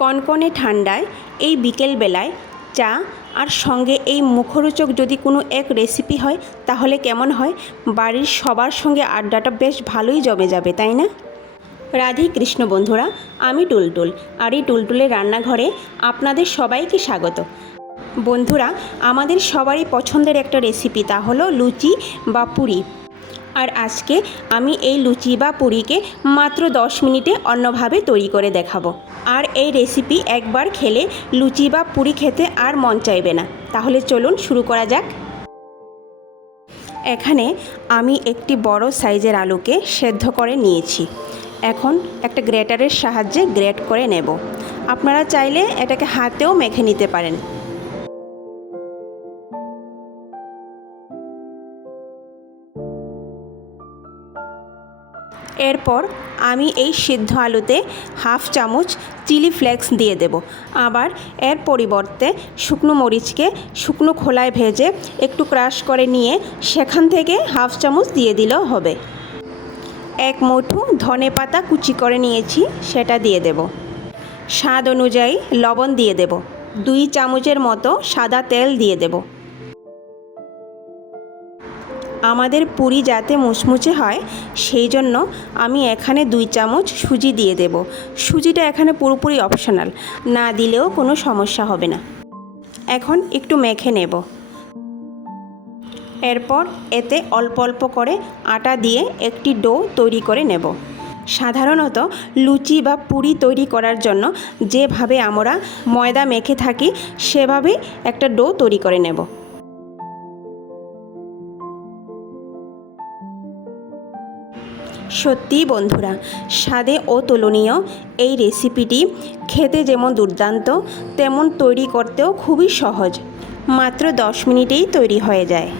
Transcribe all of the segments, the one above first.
কনকনে ঠান্ডায় এই বিকেলবেলায় চা আর সঙ্গে এই মুখরোচক যদি কোনো এক রেসিপি হয় তাহলে কেমন হয়? বাড়ির সবার সঙ্গে আড্ডাটা বেশ ভালোই জমে যাবে, তাই না? রাধে কৃষ্ণ বন্ধুরা, আমি টুলটুল, আর এই টুলটুলের রান্নাঘরে আপনাদের সবাইকে স্বাগত। বন্ধুরা, আমাদের সবারই পছন্দের একটা রেসিপি, তা হলো লুচি বা পুরি। আর আজকে আমি এই লুচি বা পুরিকে মাত্র 10 মিনিটে অন্যভাবে তৈরি করে দেখাবো। আর এই রেসিপি একবার খেলে লুচি বা পুরি খেতে আর মন চাইবে না। তাহলে চলুন শুরু করা যাক। এখানে আমি একটি বড় সাইজের আলুকে সেদ্ধ করে নিয়েছি। এখন একটা গ্রেটারের সাহায্যে গ্রেট করে নেব। আপনারা চাইলে এটাকে হাতেও মেখে নিতে পারেন। এরপর আমি এই সিদ্ধ আলুতে হাফ চামচ চিলি ফ্লেক্স দিয়ে দেব। আবার এর পরিবর্তে শুকনো মরিচকে শুকনো খোলায় ভেজে একটু ক্রাশ করে নিয়ে সেখান থেকে হাফ চামচ দিয়ে দিলেও হবে। এক মুঠো ধনেপাতা কুচি করে নিয়েছি, সেটা দিয়ে দেব। স্বাদ অনুযায়ী লবণ দিয়ে দেব। 2 চামচের মতো সাদা তেল দিয়ে দেব। আমাদের পুরি যাতে মুচমুচে হয় সেই জন্য আমি এখানে 2 চামচ সুজি দিয়ে দেব। সুজিটা এখানে পুরোপুরি অপশনাল, না দিলেও কোনো সমস্যা হবে না। এখন একটু মেখে নেব। এরপর এতে অল্প অল্প করে আটা দিয়ে একটি ডো তৈরি করে নেব। সাধারণত লুচি বা পুরি তৈরি করার জন্য যেভাবে আমরা ময়দা মেখে থাকি সেভাবেই একটা ডো তৈরি করে নেব। সত্যিই বন্ধুরা, স্বাদে অতুলনীয় এই রেসিপিটি খেতে যেমন দুর্দান্ত, তেমন তৈরি করতেও খুবই সহজ। মাত্র 10 মিনিটেই তৈরি হয়ে যায়।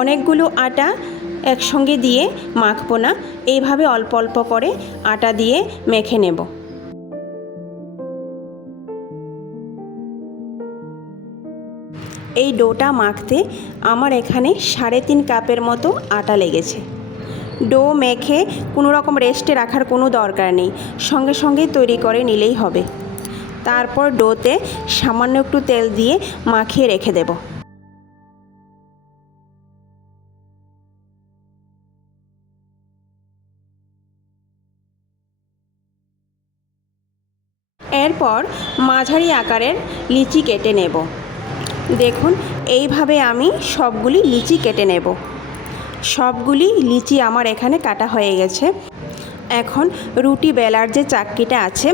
অনেকগুলো আটা একসঙ্গে দিয়ে মাখবো না, এইভাবে অল্প অল্প করে আটা দিয়ে মেখে নেব। এই ডোটা মাখতে আমার এখানে 3.5 কাপের মতো আটা লেগেছে। ডো মেখে কোনো রকম রেস্টে রাখার কোনো দরকার নেই, সঙ্গে সঙ্গে তৈরি করে নিলেই হবে। তারপর ডোতে সামান্য একটু তেল দিয়ে মাখিয়ে রেখে দেব। এরপর মাঝারি আকারের লিচি কেটে নেব। দেখুন, এইভাবে আমি সবগুলি লিচি কেটে নেব। সবগুলি লিচি আমার এখানে কাটা হয়ে গেছে। এখন রুটি বেলার যে চাক্কিটা আছে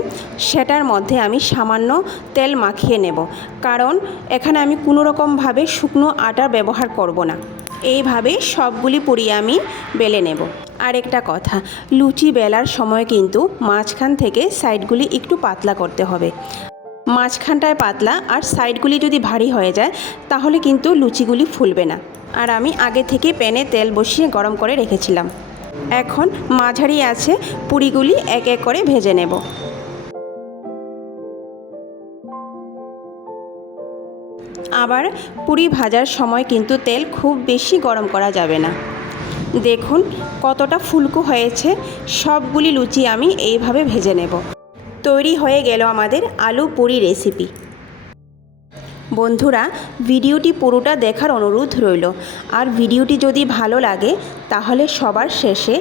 সেটার মধ্যে আমি সামান্য তেল মাখিয়ে নেব, কারণ এখানে আমি কোনো রকমভাবে শুকনো আটার ব্যবহার করব না। এইভাবে সবগুলি পুরি আমি বেলে নেব। আর একটা কথা, লুচি বেলার সময় কিন্তু মাঝখান থেকে সাইডগুলি একটু পাতলা করতে হবে। মাঝখানটায় পাতলা আর সাইডগুলি যদি ভারী হয়ে যায় তাহলে কিন্তু লুচিগুলি ফুলবে না। আর আমি আগে থেকে প্যানে তেল বসিয়ে গরম করে রেখেছিলাম। এখন মাঝারি আছে পুরিগুলি এক এক করে ভেজে নেব। আবার পুরি ভাজার সময় কিন্তু তেল খুব বেশি গরম করা যাবে না। দেখুন কতটা ফুলকো হয়েছে। সবগুলি লুচি আমি এইভাবে ভেজে নেব। তৈরি হয়ে গেল আমাদের আলু পুরি রেসিপি। বন্ধুরা, ভিডিওটি পুরোটা দেখার অনুরোধ রইল। আর ভিডিওটি যদি ভালো লাগে তাহলে সবার শেষে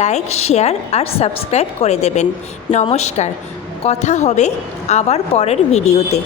লাইক, শেয়ার আর সাবস্ক্রাইব করে দেবেন। নমস্কার, কথা হবে আবার পরের ভিডিওতে।